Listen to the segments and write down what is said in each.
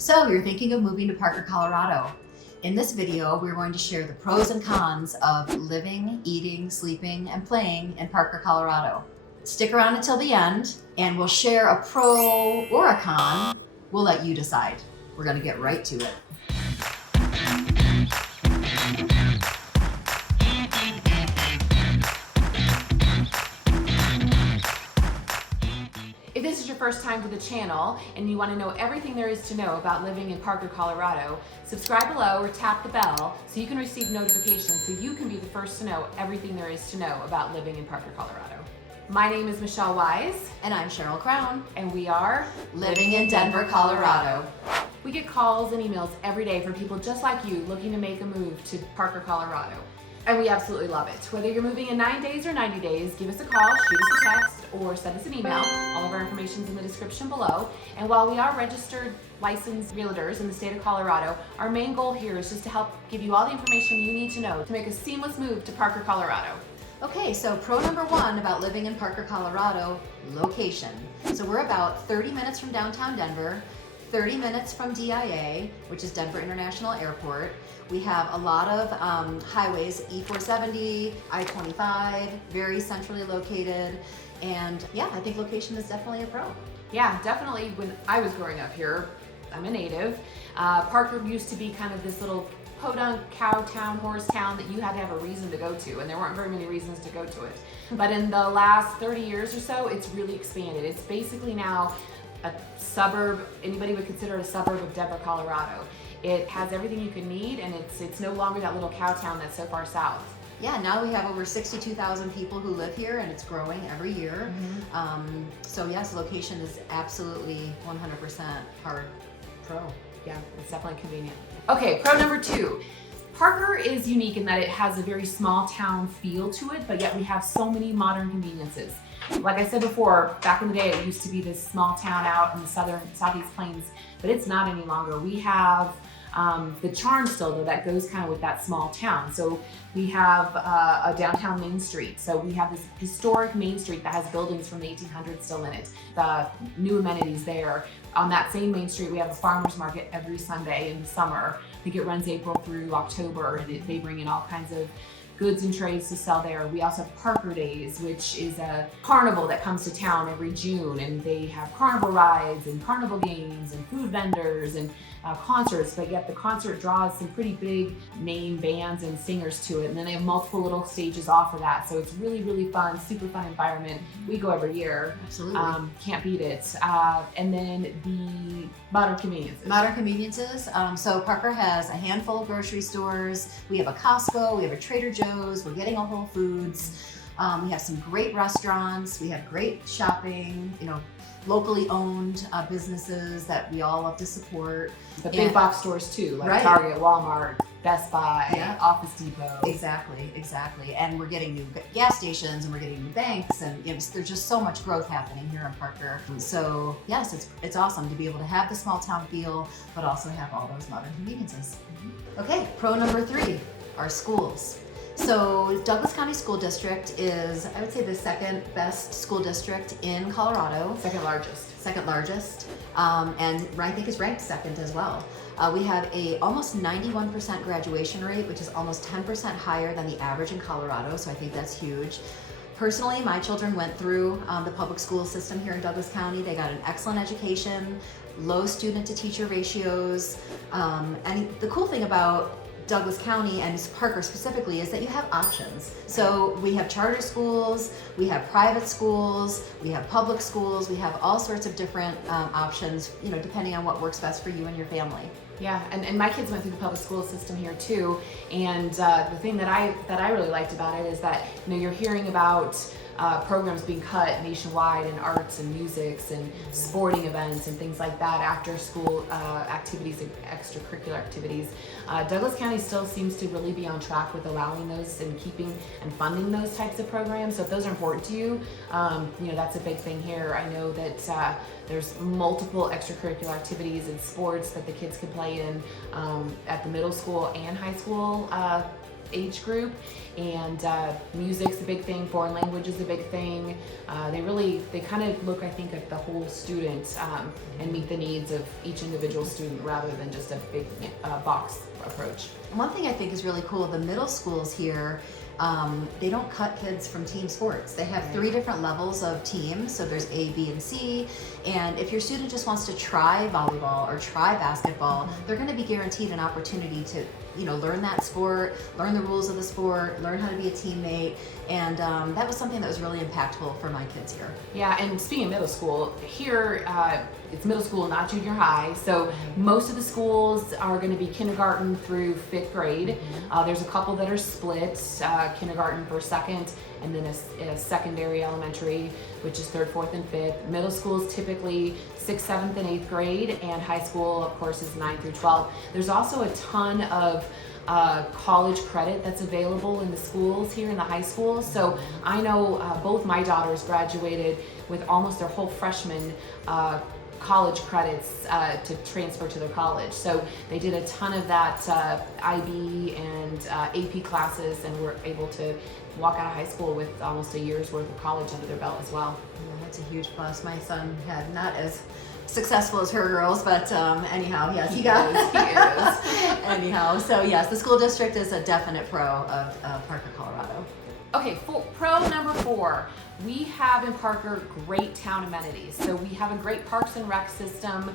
So you're thinking of moving to Parker, Colorado. In this video, we're going to share the pros and cons of living, eating, sleeping, and playing in Parker, Colorado. Stick around until the end, and we'll share a pro or a con. We'll let you decide. We're going to get right to it. If this is your first time to the channel and you want to know everything there is to know about living in Parker, Colorado, subscribe below or tap the bell so you can receive notifications so you can be the first to know everything there is to know about living in Parker, Colorado. My name is Michelle Wise. And I'm Cheryl Crown. And we are Living in Denver, Colorado. We get calls and emails every day from people just like you looking to make a move to Parker, Colorado. And we absolutely love it. Whether you're moving in 9 days or 90 days, give us a call, shoot us a text, or send us an email. All of our information is in the description below. And while we are registered licensed realtors in the state of Colorado, our main goal here is just to help give you all the information you need to know to make a seamless move to Parker, Colorado. Okay, so pro number one about living in Parker, Colorado, location. So we're about 30 minutes from downtown Denver, 30 minutes from DIA, which is Denver International Airport. We have a lot of highways, E470, I-25, very centrally located. And yeah, I think location is definitely a pro. Yeah, definitely. When I was growing up here, I'm a native. Parker used to be kind of this little podunk cow town, horse town that you had to have a reason to go to, and there weren't very many reasons to go to it. But in the last 30 years or so, it's really expanded. It's basically now a suburb. Anybody would consider it a suburb of Denver, Colorado. It has everything you can need, and it's no longer that little cow town that's so far south. Yeah, now we have over 62,000 people who live here, and it's growing every year. So yes, location is absolutely 100% hard pro. Yeah, it's definitely convenient. Okay, pro number two. Parker is unique in that it has a very small town feel to it, but yet we have so many modern conveniences. Like I said before, back in the day, it used to be this small town out in the southeast plains, but it's not any longer. We have the charm still though that goes kind of with that small town. So we have a downtown Main Street. So we have this historic Main Street that has buildings from the 1800s still in it. The new amenities there. On that same Main Street, we have a farmer's market every Sunday in the summer. I think it runs April through October, and they bring in all kinds of goods and trades to sell there. We also have Parker Days, which is a carnival that comes to town every June, and they have carnival rides and carnival games and food vendors and concerts, but yet the concert draws some pretty big name bands and singers to it, and then they have multiple little stages off of that, so it's really, really fun, super fun environment. We go every year. Absolutely. Can't beat it. And then the modern conveniences. Modern conveniences. So Parker has a handful of grocery stores. We have a Costco, we have a Trader Joe's, we're getting a Whole Foods. We have some great restaurants, we have great shopping, locally owned businesses that we all love to support. The big box stores too, like Right. Target, Walmart, Best Buy, Yeah. Office Depot. Exactly. And we're getting new gas stations, and we're getting new banks, and there's just so much growth happening here in Parker. So yes, it's awesome to be able to have the small town feel, but also have all those modern conveniences. Okay, pro number three, our schools. So Douglas County School District is, I would say, the second best school district in Colorado. Second largest. And I think is ranked second as well. We have a almost 91% graduation rate, which is almost 10% higher than the average in Colorado, so I think that's huge. Personally, my children went through the public school system here in Douglas County. They got an excellent education, low student to teacher ratios, and the cool thing about Douglas County and Parker specifically is that you have options. So we have charter schools, we have private schools, we have public schools, we have all sorts of different options, depending on what works best for you and your family. Yeah, and my kids went through the public school system here too, and the thing that I really liked about it is that you're hearing about programs being cut nationwide in arts and musics and sporting events and things like that, after school activities and extracurricular activities. Douglas County still seems to really be on track with allowing those and keeping and funding those types of programs. So if those are important to you, that's a big thing here. I know that there's multiple extracurricular activities and sports that the kids can play in at the middle school and high school age group. And music's a big thing, foreign language is a big thing. They kind of look, I think, at the whole student and meet the needs of each individual student rather than just a big box approach. One thing I think is really cool, the middle schools here, they don't cut kids from team sports. They have 3 different levels of teams. So there's A, B, and C. And if your student just wants to try volleyball or try basketball, they're going to be guaranteed an opportunity to, learn that sport, learn the rules of the sport, learn how to be a teammate. And that was something that was really impactful for my kids here. Yeah, and speaking of middle school, here it's middle school, not junior high. So most of the schools are going to be kindergarten through 5th grade. There's a couple that are split, kindergarten for 2nd, and then a secondary elementary, which is 3rd, 4th, and 5th. Middle school is typically 6th, 7th, and 8th grade, and high school, of course, is 9th through 12th. There's also a ton of college credit that's available in the schools here in the high school. So I know both my daughters graduated with almost their whole freshman college credits to transfer to their college. So they did a ton of that IB and AP classes and were able to walk out of high school with almost a year's worth of college under their belt as well. Yeah, that's a huge plus. My son had not as successful as her girls, but anyhow, yes, he is. Anyhow, so yes, the school district is a definite pro of Parker, Colorado. Okay, pro number 4. We have in Parker great town amenities. So we have a great parks and rec system,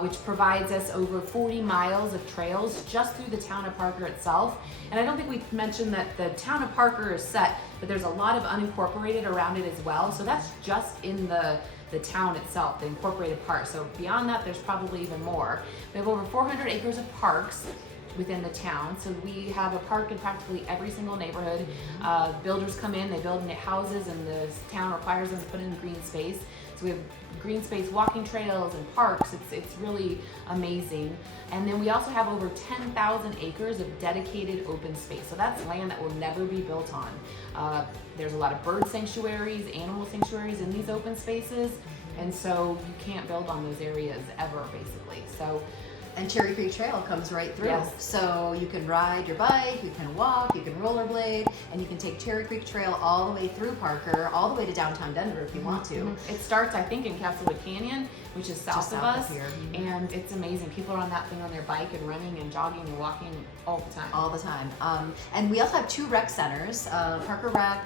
which provides us over 40 miles of trails just through the town of Parker itself. And I don't think we mentioned that the town of Parker is set, but there's a lot of unincorporated around it as well. So that's just in the town itself, the incorporated park. So beyond that, there's probably even more. We have over 400 acres of parks within the town. So we have a park in practically every single neighborhood. Builders come in, they build houses, and the town requires them to put in green space. So we have green space walking trails and parks. It's really amazing. And then we also have over 10,000 acres of dedicated open space. So that's land that will never be built on. There's a lot of bird sanctuaries, animal sanctuaries in these open spaces. And so you can't build on those areas ever, basically. So. And Cherry Creek Trail comes right through. Yes. So you can ride your bike, you can walk, you can rollerblade, and you can take Cherry Creek Trail all the way through Parker, all the way to downtown Denver if you want to. It starts, I think, in Castlewood Canyon, which is south of us. Here. And it's amazing. People are on that thing on their bike and running and jogging and walking all the time. All the time. And we also have 2 rec centers, Parker Rec.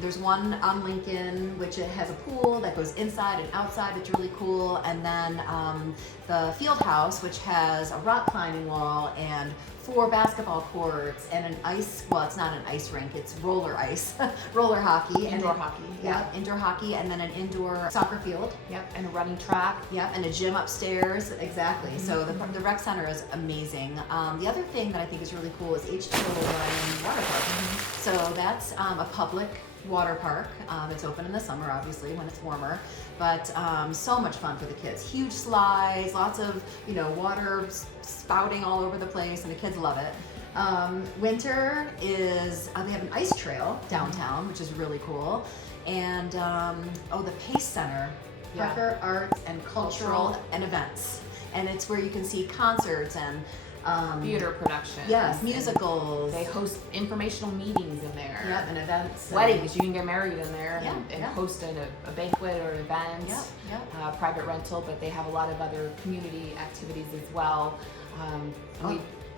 There's one on Lincoln, which it has a pool that goes inside and outside. It's really cool. And then the field house, which has a rock climbing wall and 4 basketball courts and an ice, well, it's not an ice rink, it's roller ice, roller hockey. Indoor hockey. Yeah, indoor hockey, and then an indoor soccer field. Yep, and a running track. Yep, and a gym upstairs, exactly. So the rec center is amazing. The other thing that I think is really cool is H2O Ryan Water Park. So that's a public water park. It's open in the summer, obviously, when it's warmer, but so much fun for the kids. Huge slides, lots of water spouting all over the place, and the kids love it. Winter is they have an ice trail downtown, which is really cool, and the Pace Center, Parker Arts and Cultural and Events, and it's where you can see concerts and theater production. Yes, musicals. They host informational meetings in there. Yep, and events. Weddings. You can get married in there and yeah. host a banquet or an event. Yep. Private rental, but they have a lot of other community activities as well.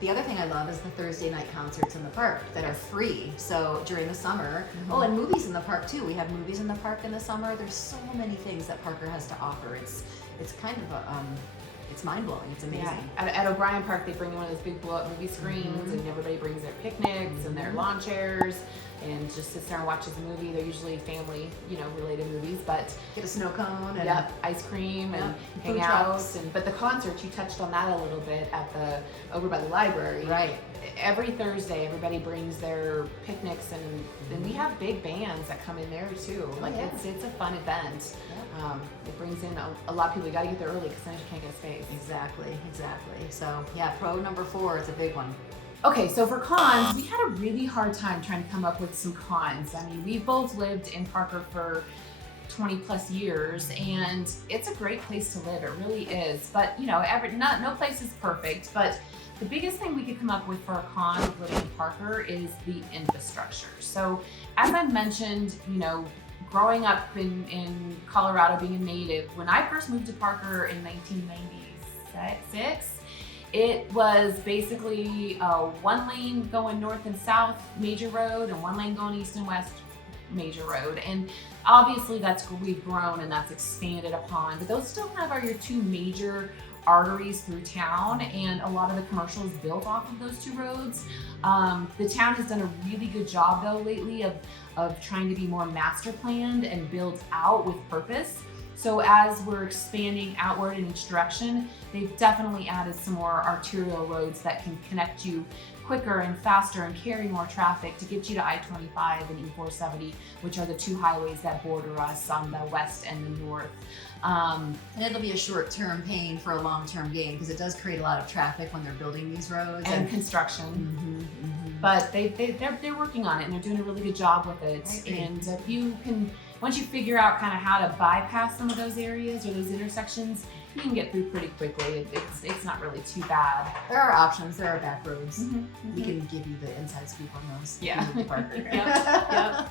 The other thing I love is the Thursday night concerts in the park that are free. So during the summer, and movies in the park too. We have movies in the park in the summer. There's so many things that Parker has to offer. It's kind of it's mind-blowing. It's amazing. Yeah. At O'Brien Park, they bring in one of those big blow-up movie screens, and everybody brings their picnics and their lawn chairs and just sits there and watches a movie. They're usually family, related movies, but get a snow cone and ice cream and hang food out. trucks. But the concert, you touched on that a little bit over by the library. Right. Every Thursday, everybody brings their picnics, and we have big bands that come in there too. It's a fun event. It brings in a lot of people. You got to get there early because sometimes you can't get space. Exactly. So pro number 4 is a big one. Okay, so for cons, we had a really hard time trying to come up with some cons. I mean, we've both lived in Parker for 20 plus years, and it's a great place to live. It really is. But no place is perfect. But the biggest thing we could come up with for a con of living in Parker is the infrastructure. So as I mentioned, growing up in Colorado, being a native, when I first moved to Parker in 1996, it was basically one lane going north and south major road and one lane going east and west major road. And obviously we've grown and that's expanded upon, but those still kind of are your two major arteries through town, and a lot of the commercial is built off of those two roads. The town has done a really good job though lately of trying to be more master planned and build out with purpose. So as we're expanding outward in each direction, they've definitely added some more arterial roads that can connect you quicker and faster and carry more traffic to get you to I-25 and E-470, which are the two highways that border us on the west and the north. And it'll be a short-term pain for a long-term gain, because it does create a lot of traffic when they're building these roads. And construction. But they're working on it and they're doing a really good job with it. And if you can, once you figure out kind of how to bypass some of those areas or those intersections, you can get through pretty quickly. It's not really too bad. There are options. There are back roads. We can give you the inside scoop on those. Yeah. Parker. Yep.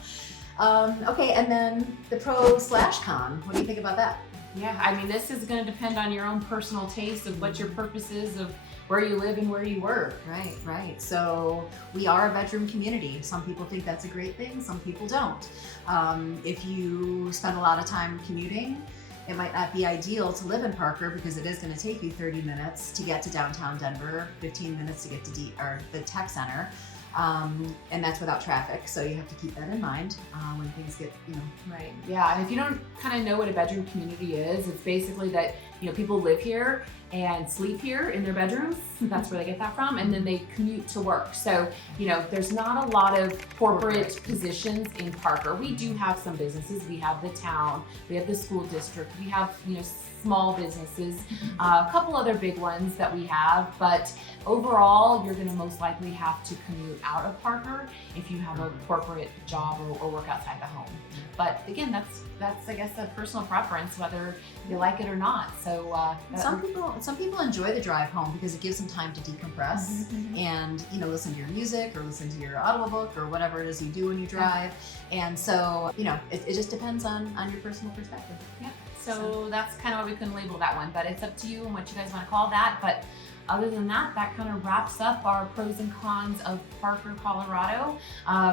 Okay, and then the pro/con. What do you think about that? Yeah, I mean, this is going to depend on your own personal taste of what your purpose is of where you live and where you work. Right. So we are a bedroom community. Some people think that's a great thing. Some people don't. If you spend a lot of time commuting, it might not be ideal to live in Parker, because it is going to take you 30 minutes to get to downtown Denver, 15 minutes to get to the tech center. And that's without traffic, so you have to keep that in mind when things get, Right. Yeah, and if you don't kind of know what a bedroom community is, it's basically that people live here and sleep here in their bedrooms. That's where they get that from, and then they commute to work. So there's not a lot of corporate positions in Parker. We do have some businesses. We have the town. We have the school district. We have small businesses, a couple other big ones that we have, but overall, you're going to most likely have to commute out of Parker if you have a corporate job or work outside the home. But again, that's I guess a personal preference, whether you like it or not. So some people enjoy the drive home because it gives them time to decompress and listen to your music or listen to your audiobook or whatever it is you do when you drive. And so it just depends on your personal perspective. Yeah. So that's kind of what we can label that one, but it's up to you and what you guys want to call that. But other than that, that kind of wraps up our pros and cons of Parker, Colorado.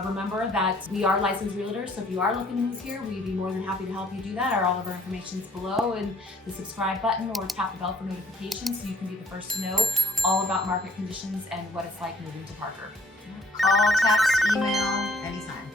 Remember that we are licensed realtors, so if you are looking to move here, we'd be more than happy to help you do that. All of our information is below in the subscribe button, or tap the bell for notifications so you can be the first to know all about market conditions and what it's like moving to Parker. Call, text, email, anytime.